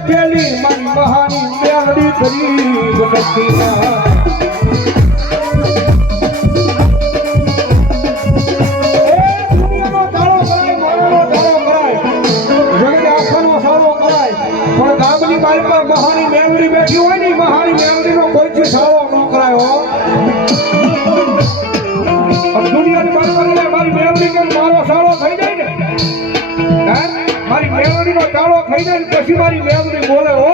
બેઠેલી મારી મહાની મેલડી ગરીબ નથી ના મહાની મેમરી બેઠી હોય ને મહાની મેમરી નો કોઈથી સારો ન કરાય હો દુનિયાની બાઈ મારી મેમરી કે મારો સારો થઈ જાય ને મારી મેમરી નો ચાળો થઈ જાય ને પછી મારી મેમરી બોલે હો